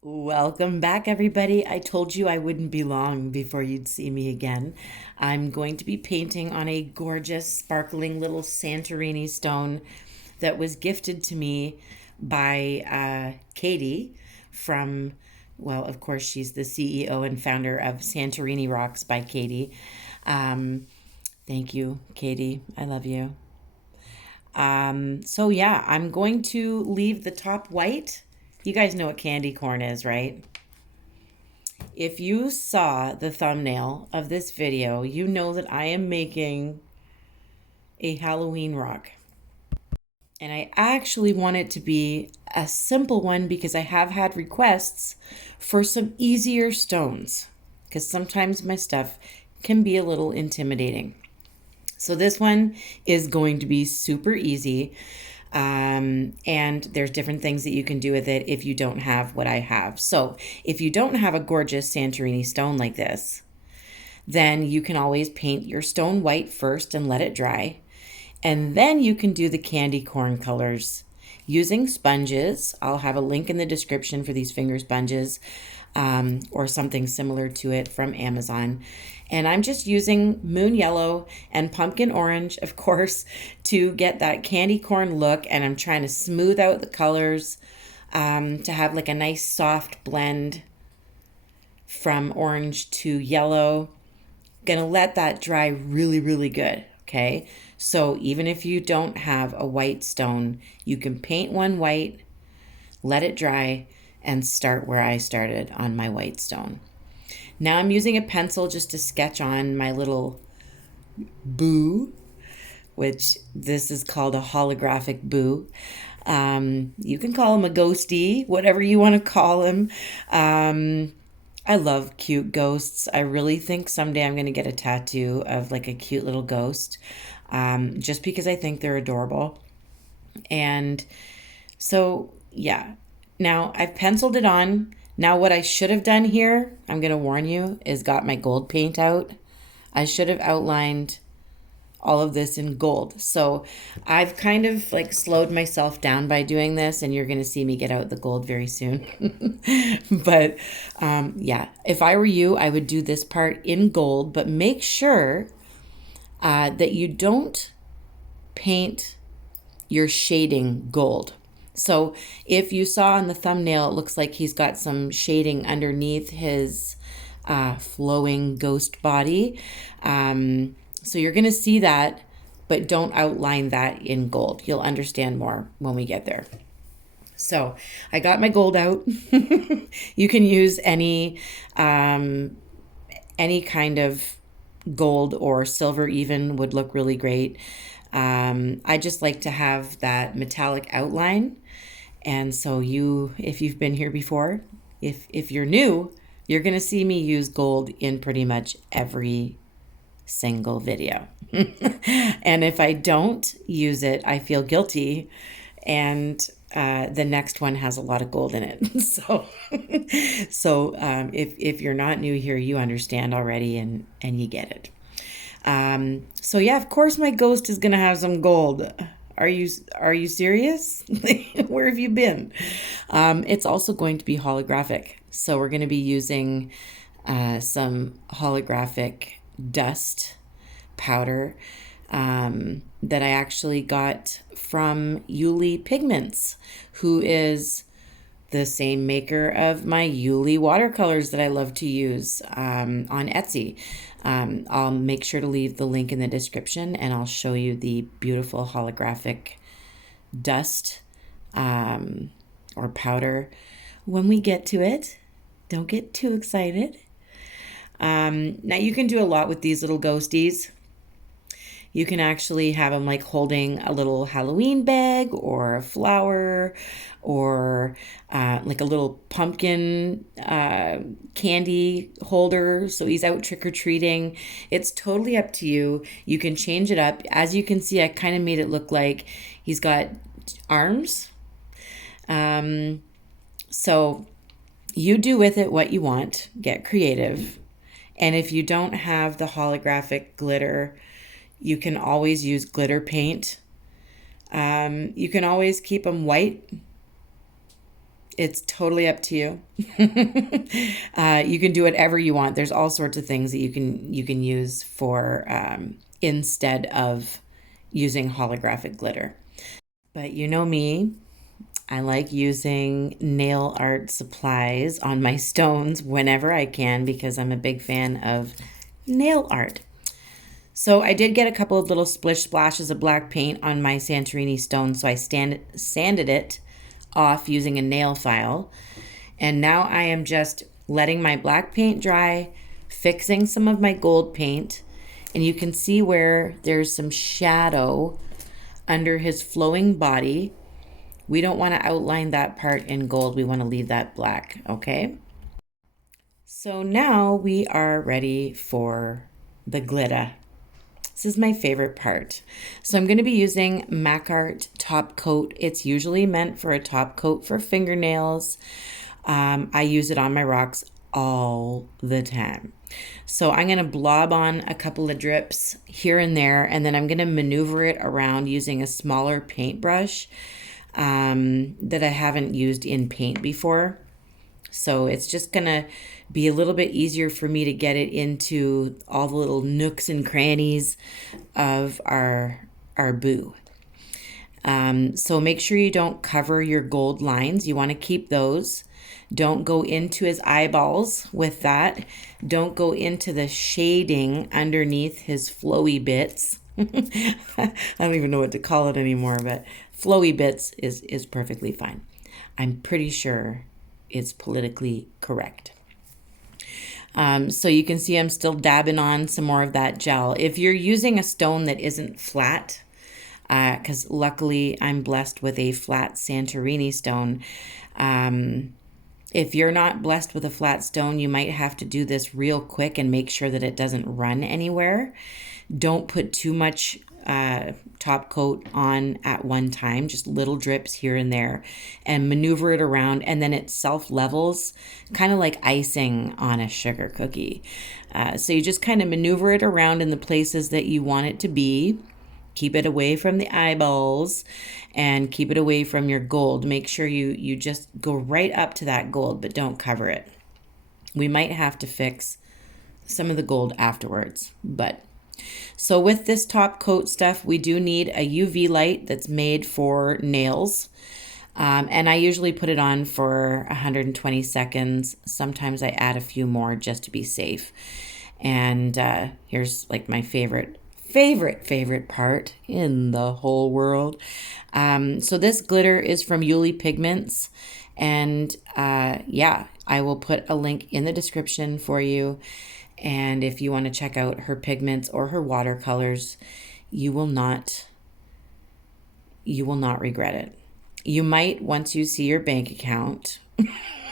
Welcome back, everybody. I told you I wouldn't be long before you'd see me again. I'm going to be painting on a gorgeous, sparkling little Santorini stone that was gifted to me by Katie from, well, of course, she's the CEO and founder of Santorini Rocks by Katie. Um, Thank you, Katie. I love you. So yeah, I'm going to leave the top white. You guys know what candy corn is, right? If you saw the thumbnail of this video, you know that I am making a Halloween rock. And I actually want it to be a simple one because I have had requests for some easier stones. Because sometimes my stuff can be a little intimidating. So this one is going to be super easy. And there's different things that you can do with it if you don't have what I have. So if you don't have a gorgeous Santorini stone like this, then you can always paint your stone white first and let it dry. And then you can do the candy corn colors using sponges. I'll have a link in the description for these finger sponges, or something similar to it from Amazon. And I'm just using moon yellow and pumpkin orange, of course, to get that candy corn look. And I'm trying to smooth out the colors, to have like a nice soft blend from orange to yellow. Gonna let that dry really, really good. Okay. So even if you don't have a white stone, you can paint one white, let it dry, and start where I started on my white stone. Now I'm using a pencil just to sketch on my little boo, which this is called a holographic boo. You can call him a ghosty, whatever you want to call him. I love cute ghosts. I really think someday I'm going to get a tattoo of like a cute little ghost, just because I think they're adorable. And so, yeah. Now I've penciled it on. Now, what I should have done here, I'm going to warn you, is got my gold paint out. I should have outlined all of this in gold. So I've kind of like slowed myself down by doing this, and you're going to see me get out the gold very soon. But yeah, if I were you, I would do this part in gold, but make sure that you don't paint your shading gold. So if you saw in the thumbnail, it looks like he's got some shading underneath his flowing ghost body. So you're going to see that, but don't outline that in gold. You'll understand more when we get there. So I got my gold out. You can use any kind of gold or silver even would look really great. I just like to have that metallic outline. And so if you've been here before, if you're new, you're going to see me use gold in pretty much every single video. And if I don't use it, I feel guilty. And the next one has a lot of gold in it. So if you're not new here, you understand already, and you get it. So yeah, of course my ghost is gonna have some gold. Are you serious? Where have you been? It's also going to be holographic. So we're going to be using some holographic dust powder, that I actually got from Pigments, who is the same maker of my Iuilewatercolours that I love to use, on Etsy. I'll make sure to leave the link in the description, and I'll show you the beautiful holographic dust, or powder when we get to it. Don't get too excited. Now you can do a lot with these little ghosties. You can actually have them like holding a little Halloween bag or a flower, or like a little pumpkin candy holder. So he's out trick or treating. It's totally up to you. You can change it up. As you can see, I kind of made it look like he's got arms. So you do with it what you want. Get creative. And if you don't have the holographic glitter, you can always use glitter paint. You can always keep them white It's totally up to you. You can do whatever you want. There's all sorts of things that you can use for instead of using holographic glitter. But you know me, I like using nail art supplies on my stones whenever I can because I'm a big fan of nail art. So I did get a couple of little splish splashes of black paint on my Santorini stone, so I sanded it off using a nail file. And now I am just letting my black paint dry, fixing some of my gold paint, and you can see where there's some shadow under his flowing body. We don't want to outline that part in gold. We want to leave that black, okay? So now we are ready for the glitter. This is my favorite part. So I'm going to be using DecoArt top coat. It's usually meant for a top coat for fingernails. I use it on my rocks all the time. So I'm going to blob on a couple of drips here and there, and then I'm going to maneuver it around using a smaller paintbrush that I haven't used in paint before. So it's just going to be a little bit easier for me to get it into all the little nooks and crannies of our boo. So make sure you don't cover your gold lines. You want to keep those. Don't go into his eyeballs with that. Don't go into the shading underneath his flowy bits. I don't even know what to call it anymore, but flowy bits is perfectly fine. I'm pretty sure it's politically correct. So you can see I'm still dabbing on some more of that gel. If you're using a stone that isn't flat, because luckily I'm blessed with a flat Santorini stone. If you're not blessed with a flat stone, you might have to do this real quick and make sure that it doesn't run anywhere. Don't put too much top coat on at one time, just little drips here and there, and maneuver it around, and then it self-levels, kind of like icing on a sugar cookie. So you just kind of maneuver it around in the places that you want it to be. Keep it away from the eyeballs and keep it away from your gold. Make sure you just go right up to that gold, but don't cover it. We might have to fix some of the gold afterwards, but so with this top coat stuff, we do need a UV light that's made for nails. And I usually put it on for 120 seconds. Sometimes I add a few more just to be safe. And here's like my favorite part in the whole world. So this glitter is from Iuilewatercolours Pigments. And yeah, I will put a link in the description for you. And if you want to check out her pigments or her watercolors, you will not regret it. You might once you see your bank account,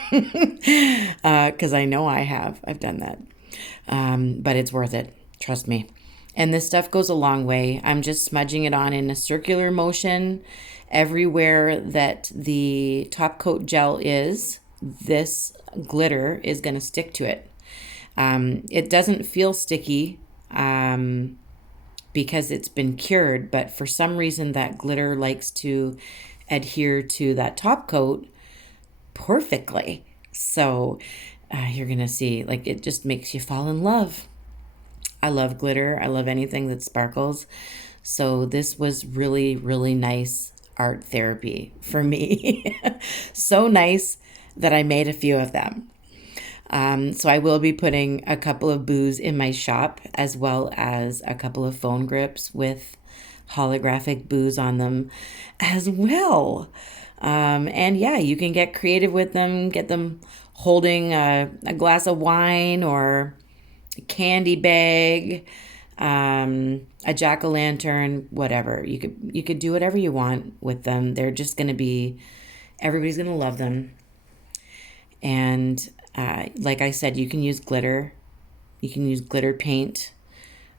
because I know I've done that. But it's worth it. Trust me. And this stuff goes a long way. I'm just smudging it on in a circular motion. Everywhere that the top coat gel is, this glitter is going to stick to it. It doesn't feel sticky because it's been cured, but for some reason that glitter likes to adhere to that top coat perfectly. So you're going to see, like, it just makes you fall in love. I love glitter. I love anything that sparkles. So this was really, really nice art therapy for me. So nice that I made a few of them. So I will be putting a couple of boos in my shop, as well as a couple of phone grips with holographic boos on them as well. And yeah, you can get creative with them, get them holding a glass of wine or a candy bag, a jack-o'-lantern, whatever. You could do whatever you want with them. They're just going to be, everybody's going to love them. And like I said, you can use glitter. You can use glitter paint,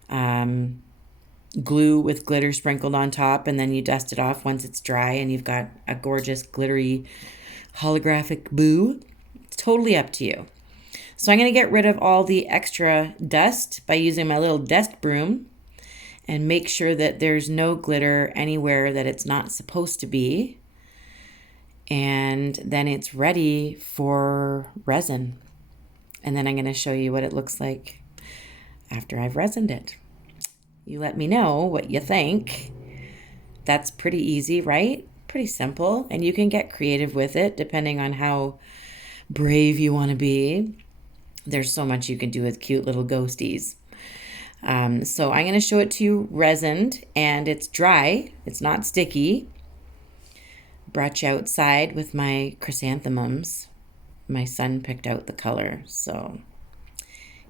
glue with glitter sprinkled on top, and then you dust it off once it's dry, and you've got a gorgeous glittery holographic boo. It's totally up to you. So I'm going to get rid of all the extra dust by using my little dust broom and make sure that there's no glitter anywhere that it's not supposed to be. And then it's ready for resin. And then I'm going to show you what it looks like after I've resined it. You let me know what you think. That's pretty easy, right? Pretty simple. And you can get creative with it depending on how brave you want to be. There's so much you can do with cute little ghosties. So I'm going to show it to you resined, and it's dry. It's not sticky. Brought you outside with my chrysanthemums. My son picked out the color, so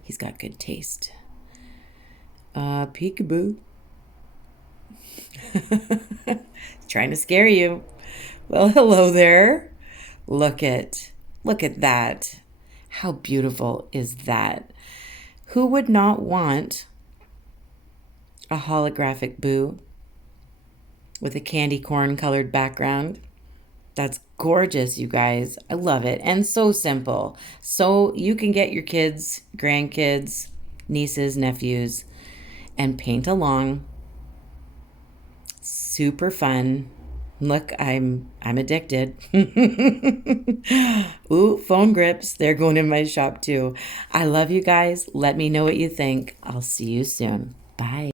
he's got good taste. Peekaboo. Trying to scare you. Well, hello there. Look at that. How beautiful is that? Who would not want a holographic boo with a candy corn colored background? That's gorgeous, you guys. I love it. And so simple. So you can get your kids, grandkids, nieces, nephews, and paint along. Super fun. Look, I'm addicted. Ooh, phone grips. They're going in my shop too. I love you guys. Let me know what you think. I'll see you soon. Bye.